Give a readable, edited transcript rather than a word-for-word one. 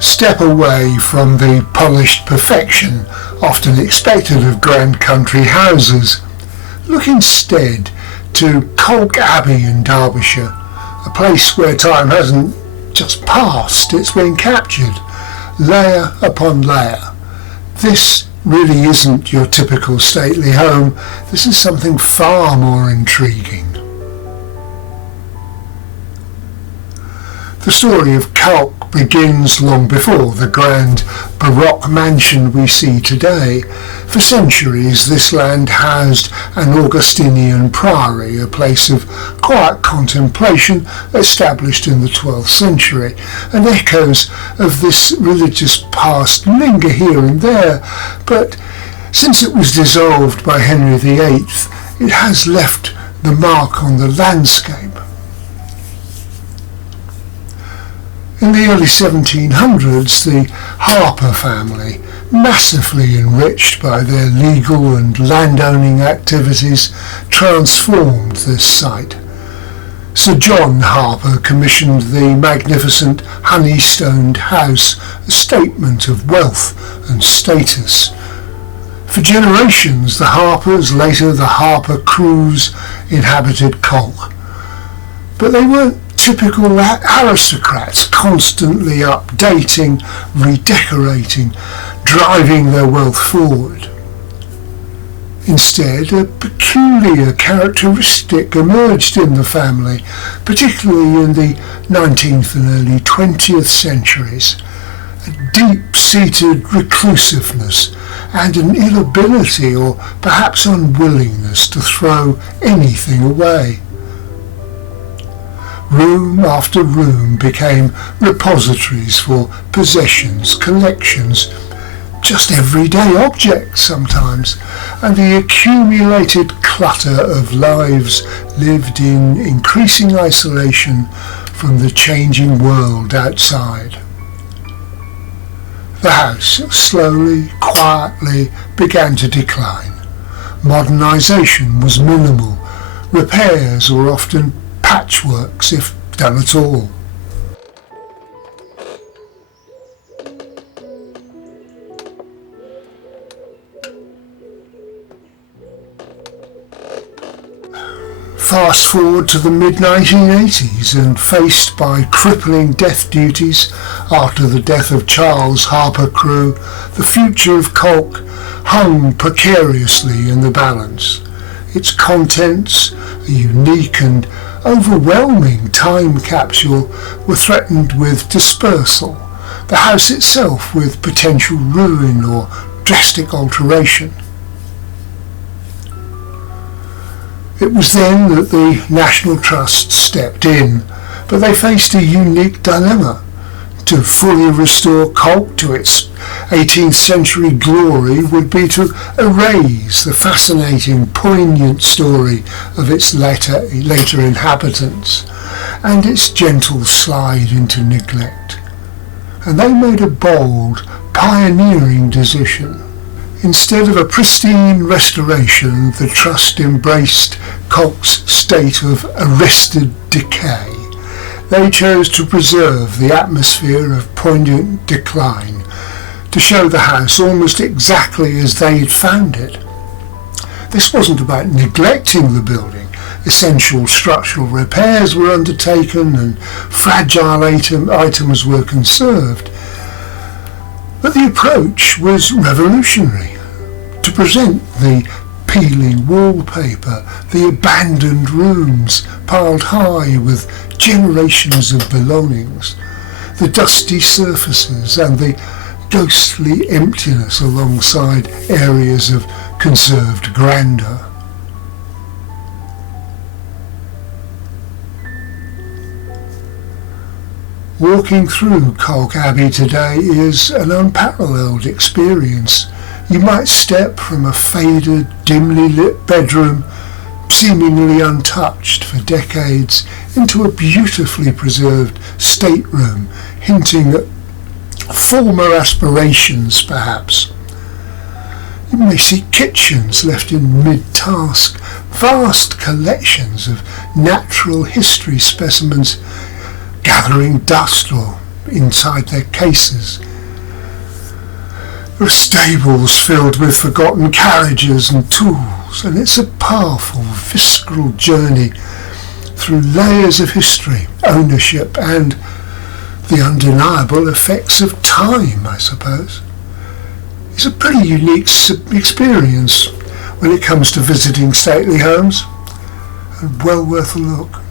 Step away from the polished perfection often expected of grand country houses. Look instead to Calke Abbey in Derbyshire, a place where time hasn't just passed, it's been captured, layer upon layer. This really isn't your typical stately home, this is something far more intriguing. The story of Calke begins long before the grand Baroque mansion we see today. For centuries this land housed an Augustinian priory, a place of quiet contemplation established in the 12th century, and echoes of this religious past linger here and there, but since it was dissolved by Henry VIII, it has left the mark on the landscape. In the early 1700s, the Harper family, massively enriched by their legal and landowning activities, transformed this site. Sir John Harper commissioned the magnificent honey-stoned house, a statement of wealth and status. For generations, the Harpers, later the Harper crews, inhabited Calke. But they weren't typical aristocrats, constantly updating, redecorating, driving their wealth forward. Instead, a peculiar characteristic emerged in the family, particularly in the 19th and early 20th centuries, a deep-seated reclusiveness and an inability or perhaps unwillingness to throw anything away. Room after room became repositories for possessions, collections, just everyday objects sometimes, and the accumulated clutter of lives lived in increasing isolation from the changing world outside. The house slowly, quietly began to decline. Modernisation was minimal. Repairs were often patchworks, if done at all. Fast forward to the mid-1980s, and faced by crippling death duties after the death of Charles Harper Crewe, the future of Calke hung precariously in the balance. Its contents, a unique and overwhelming time capsule, were threatened with dispersal, the house itself with potential ruin or drastic alteration. It was then that the National Trust stepped in, but they faced a unique dilemma. To fully restore Calke to its 18th century glory would be to erase the fascinating, poignant story of its later inhabitants and its gentle slide into neglect. And they made a bold, pioneering decision. Instead of a pristine restoration, the Trust embraced Calke's state of arrested decay. They chose to preserve the atmosphere of poignant decline, to show the house almost exactly as they had found it. This wasn't about neglecting the building. Essential structural repairs were undertaken and fragile items were conserved. But the approach was revolutionary. To present the peeling wallpaper, the abandoned rooms piled high with generations of belongings, the dusty surfaces and the ghostly emptiness alongside areas of conserved grandeur. Walking through Calke Abbey today is an unparalleled experience. You might step from a faded, dimly lit bedroom, seemingly untouched for decades, into a beautifully preserved stateroom, hinting at former aspirations perhaps. You may see kitchens left in mid-task, vast collections of natural history specimens gathering dust or inside their cases. There are stables filled with forgotten carriages and tools, and it's a powerful, visceral journey through layers of history, ownership, and the undeniable effects of time, I suppose. It's a pretty unique experience when it comes to visiting stately homes, and well worth a look.